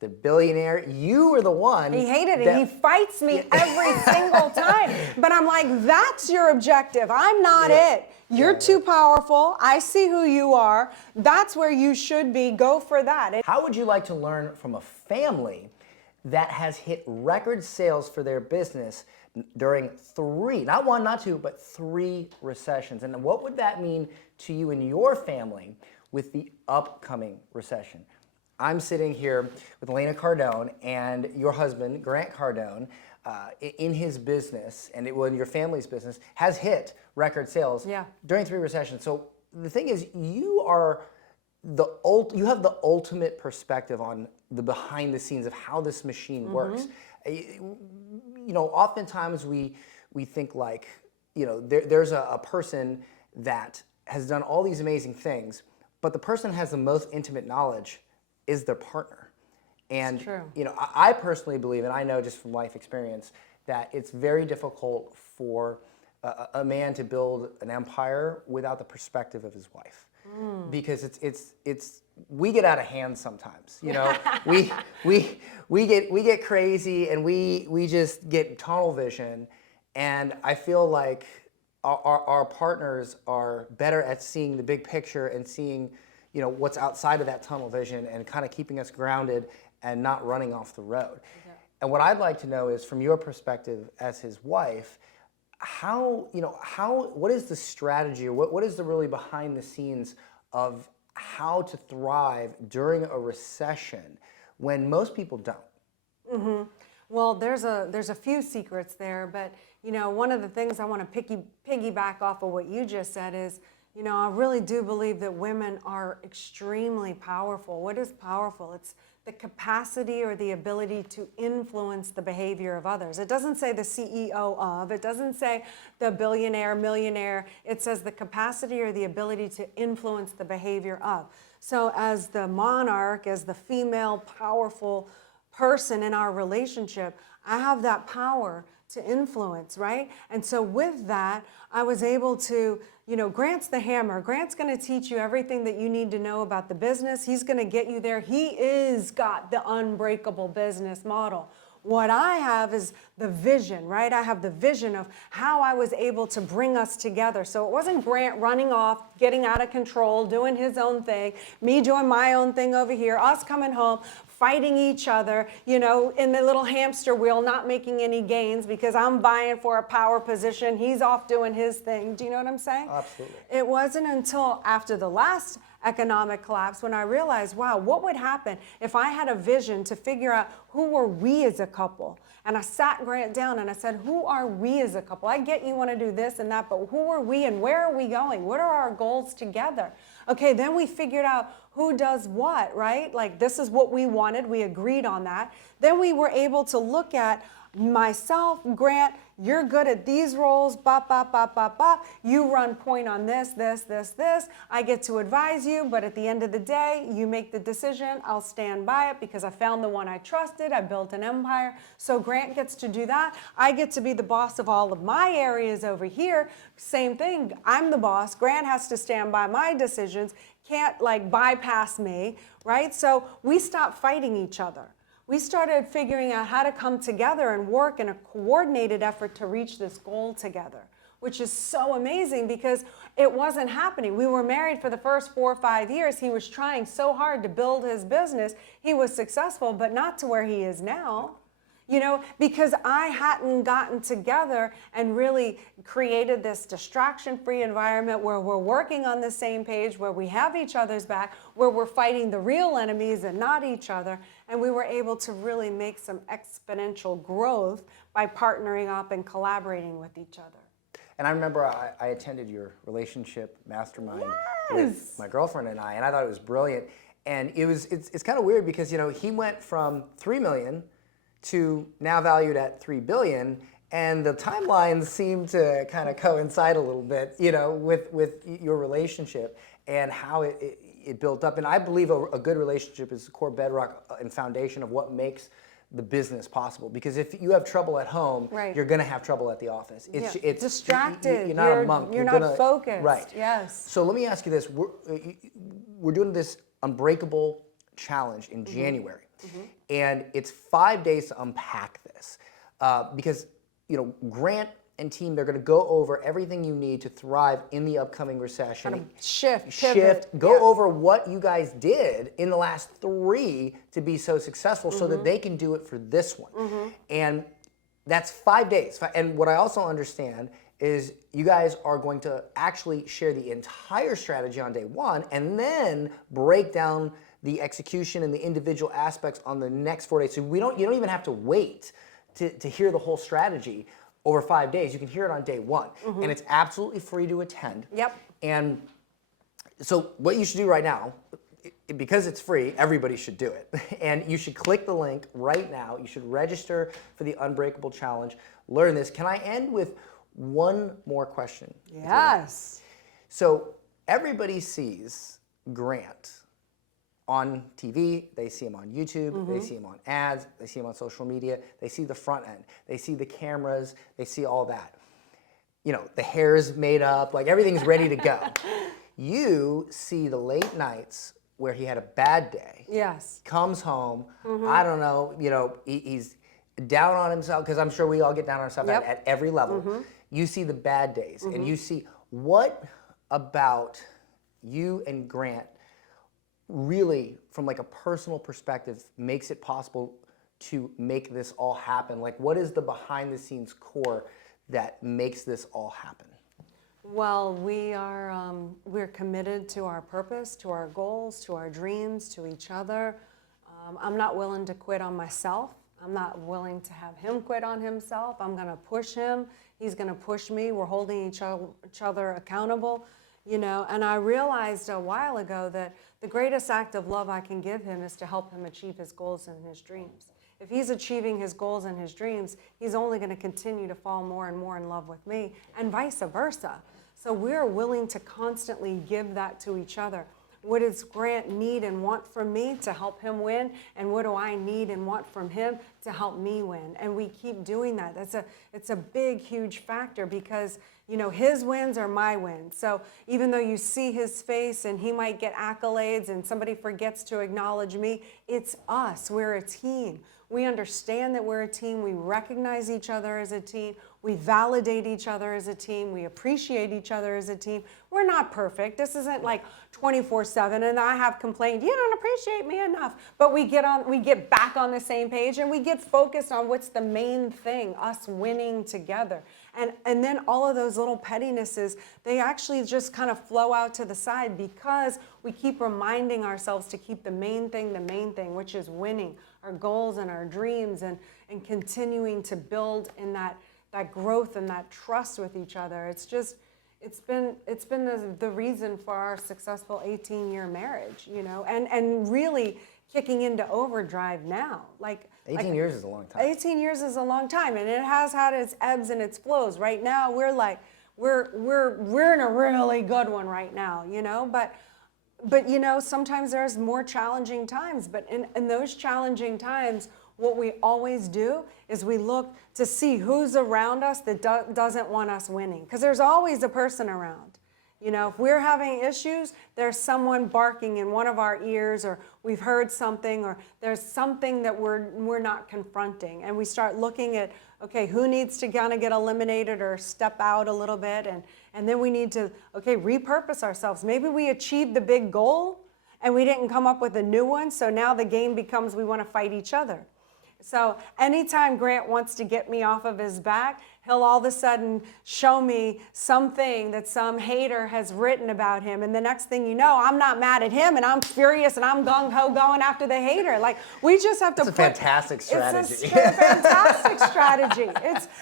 the billionaire. You were the one. He hated it. He fights me every single time. But I'm like, that's your objective. I'm not it. You're too powerful. I see who you are. That's where you should be. Go for that. How would you like to learn from a family that has hit record sales for their business during 3, not 1, not 2, but 3 recessions? And what would that mean to you and your family with the upcoming recession? I'm sitting here with Elena Cardone, and your husband, Grant Cardone, in his business, and in your family's business, has hit record sales during 3 recessions. So the thing is, you have the ultimate perspective on the behind the scenes of how this machine works. You know, oftentimes we think like, you know, there's a person that has done all these amazing things, but the person has the most intimate knowledge is their partner. And you know, I personally believe, and I know just from life experience, that it's very difficult for a man to build an empire without the perspective of his wife, because we get out of hand sometimes. You know, we get crazy, and we just get tunnel vision, and I feel like our partners are better at seeing the big picture and seeing, you know, what's outside of that tunnel vision and kind of keeping us grounded and not running off the road. Okay. And what I'd like to know is, from your perspective as his wife, what is the strategy, or what is the really behind the scenes of how to thrive during a recession when most people don't? Well, there's a few secrets there, but you know, one of the things I want to piggyback off of what you just said is, you know, I really do believe that women are extremely powerful. What is powerful? It's the capacity or the ability to influence the behavior of others. It doesn't say the CEO of, it doesn't say the billionaire, millionaire. It says the capacity or the ability to influence the behavior of. So as the monarch, as the female powerful person in our relationship, I have that power to influence, right? And so with that, I was able to, you know, Grant's the hammer. Grant's going to teach you everything that you need to know about the business. He's going to get you there. He is got the unbreakable business model. What I have is the vision, right? I have the vision of how I was able to bring us together. So it wasn't Grant running off, getting out of control, doing his own thing, me doing my own thing over here, us coming home, fighting each other, you know, in the little hamster wheel, not making any gains because I'm vying for a power position. He's off doing his thing. Do you know what I'm saying? Absolutely. It wasn't until after the last economic collapse when I realized, wow, what would happen if I had a vision to figure out who were we as a couple? And I sat Grant down and I said, who are we as a couple? I get you want to do this and that, but who are we and where are we going? What are our goals together? Okay, then we figured out who does what, right? Like, this is what we wanted. We agreed on that. Then we were able to look at myself, Grant, you're good at these roles, bop, bop, bop, bop, bop. You run point on this, this, this, this. I get to advise you, but at the end of the day, you make the decision. I'll stand by it because I found the one I trusted. I built an empire. So Grant gets to do that. I get to be the boss of all of my areas over here. Same thing. I'm the boss. Grant has to stand by my decisions. Can't like bypass me, right? So we stopped fighting each other. We started figuring out how to come together and work in a coordinated effort to reach this goal together, which is so amazing because it wasn't happening. We were married for the first 4 or 5 years. He was trying so hard to build his business. He was successful, but not to where he is now. You know, because I hadn't gotten together and really created this distraction-free environment where we're working on the same page, where we have each other's back, where we're fighting the real enemies and not each other. And we were able to really make some exponential growth by partnering up and collaborating with each other. And I remember I attended your relationship mastermind with my girlfriend and I thought it was brilliant. And it's kind of weird because, you know, he went from 3 million to now valued at 3 billion, and the timelines seem to kind of coincide a little bit, you know, with your relationship and how it built up. And I believe a good relationship is the core bedrock and foundation of what makes the business possible. Because if you have trouble at home, you're going to have trouble at the office. It's distracted. You're not a monk. You're not focused. Right. Yes. So let me ask you this: we're doing this Unbreakable Challenge in January. And it's 5 days to unpack this because, Grant and team, they're going to go over everything you need to thrive in the upcoming recession. Kind of shift, go over what you guys did in the last 3 to be so successful so that they can do it for this one. And that's 5 days. And what I also understand is you guys are going to actually share the entire strategy on day 1 and then break down the execution and the individual aspects on the next 4 days. So you don't even have to wait to hear the whole strategy over 5 days. You can hear it on day 1. And it's absolutely free to attend. Yep. And so what you should do right now, because it's free, everybody should do it. And you should click the link right now. You should register for the Unbreakable Challenge. Learn this. Can I end with one more question? Yes. So everybody sees Grant on TV, they see him on YouTube, they see him on ads, they see him on social media, they see the front end, they see the cameras, they see all that. The hair is made up, like everything's ready to go. You see the late nights where he had a bad day. Yes. Comes home, I don't know, he's down on himself, because I'm sure we all get down on ourselves at every level. You see the bad days, and you see what about you and Grant really, from like a personal perspective, makes it possible to make this all happen? Like, what is the behind the scenes core that makes this all happen? Well, we're committed to our purpose, to our goals, to our dreams, to each other. I'm not willing to quit on myself. I'm not willing to have him quit on himself. I'm going to push him. He's going to push me. We're holding each other accountable, And I realized a while ago that the greatest act of love I can give him is to help him achieve his goals and his dreams. If he's achieving his goals and his dreams, he's only going to continue to fall more and more in love with me, and vice versa. So we're willing to constantly give that to each other. What does Grant need and want from me to help him win? And what do I need and want from him to help me win? And we keep doing that. It's a big, huge factor because, his wins are my wins. So even though you see his face and he might get accolades and somebody forgets to acknowledge me, it's us. We're a team. We understand that we're a team. We recognize each other as a team. We validate each other as a team. We appreciate each other as a team. We're not perfect. This isn't like 24/7 and I have complained, you don't appreciate me enough. But we get back on the same page and we get focused on what's the main thing, us winning together. And then all of those little pettinesses, they actually just kind of flow out to the side because we keep reminding ourselves to keep the main thing, which is winning our goals and our dreams and continuing to build in that growth and that trust with each other. It's been the reason for our successful 18-year marriage, and really kicking into overdrive now. 18 years is a long time. 18 years is a long time, and it has had its ebbs and its flows. Right now, we're in a really good one right now, But sometimes there's more challenging times. But in those challenging times, what we always do is we look to see who's around us that doesn't want us winning. Because there's always a person around. If we're having issues, there's someone barking in one of our ears, or we've heard something, or there's something that we're not confronting. And we start looking at, okay, who needs to kind of get eliminated or step out a little bit, and then we need to, repurpose ourselves. Maybe we achieved the big goal, and we didn't come up with a new one, so now the game becomes we want to fight each other. So anytime Grant wants to get me off of his back, he'll all of a sudden show me something that some hater has written about him. And the next thing you know, I'm not mad at him and I'm furious and I'm gung-ho going after the hater. We just have to It's a fantastic strategy. It's a fantastic strategy.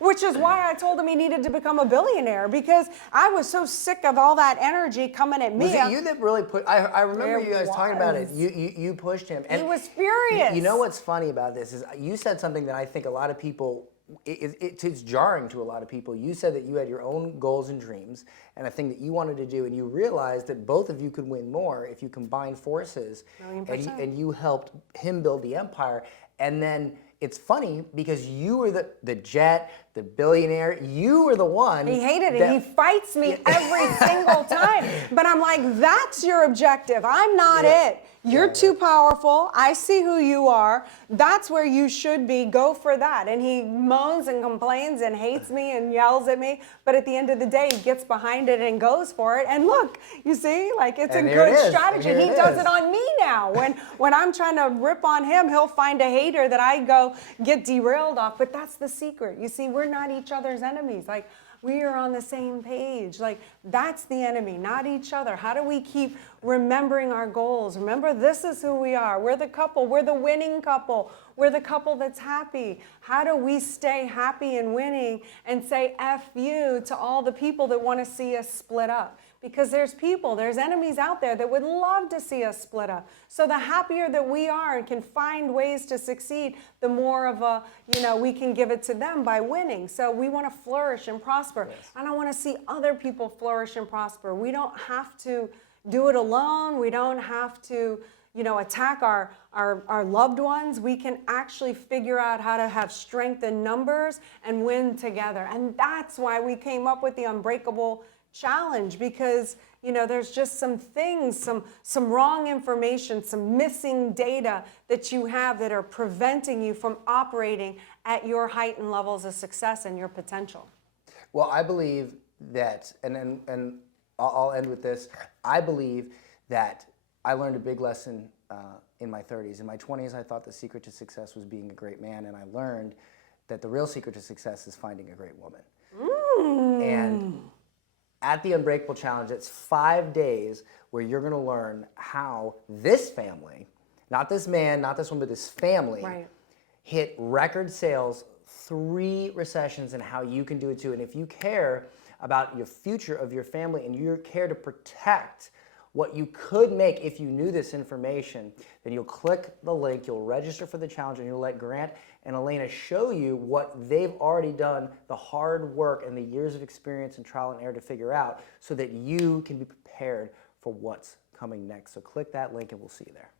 Which is why I told him he needed to become a billionaire, because I was so sick of all that energy coming at me. Was it you that really put, I remember you guys talking about it. You pushed him. And he was furious. You know what's funny about this is you said something that I think a lot of people, it's jarring to a lot of people. You said that you had your own goals and dreams and a thing that you wanted to do, and you realized that both of you could win more if you combined forces. And you helped him build the empire. And then it's funny because you were the jet, the billionaire. You were the one. He hated it. He fights me every single time. But I'm like, that's your objective. I'm not it. You're too powerful. I see who you are. That's where you should be. Go for that. And he moans and complains and hates me and yells at me. But at the end of the day, he gets behind it and goes for it. And look, you see, like it's a good strategy. He does it on me now. When I'm trying to rip on him, he'll find a hater that I go get derailed off. But that's the secret. You see, we're not each other's enemies. Like, we are on the same page. Like, that's the enemy, not each other. How do we keep remembering our goals? Remember, this is who we are. We're the couple. We're the winning couple. We're the couple that's happy. How do we stay happy and winning and say F you to all the people that want to see us split up? Because there's enemies out there that would love to see us split up. So the happier that we are and can find ways to succeed, the more of a, we can give it to them by winning. So we want to flourish and prosper. Yes. And I want to see other people flourish and prosper. We don't have to do it alone. We don't have to, attack our loved ones. We can actually figure out how to have strength in numbers and win together. And that's why we came up with the Unbreakable Challenge, because there's just some things, some wrong information, some missing data that you have that are preventing you from operating at your heightened levels of success and your potential. Well, I believe that, and I'll end with this. I believe that I learned a big lesson in my 30s. In my 20s, I thought the secret to success was being a great man, and I learned that the real secret to success is finding a great woman. And at the Unbreakable Challenge, it's 5 days where you're going to learn how this family, not this man, not this woman, but this family, hit record sales, 3 recessions, and how you can do it too. And if you care about your future of your family and you care to protect what you could make if you knew this information, then you'll click the link, you'll register for the challenge, and you'll let Grant and Elena show you what they've already done, the hard work and the years of experience and trial and error to figure out, so that you can be prepared for what's coming next. So click that link and we'll see you there.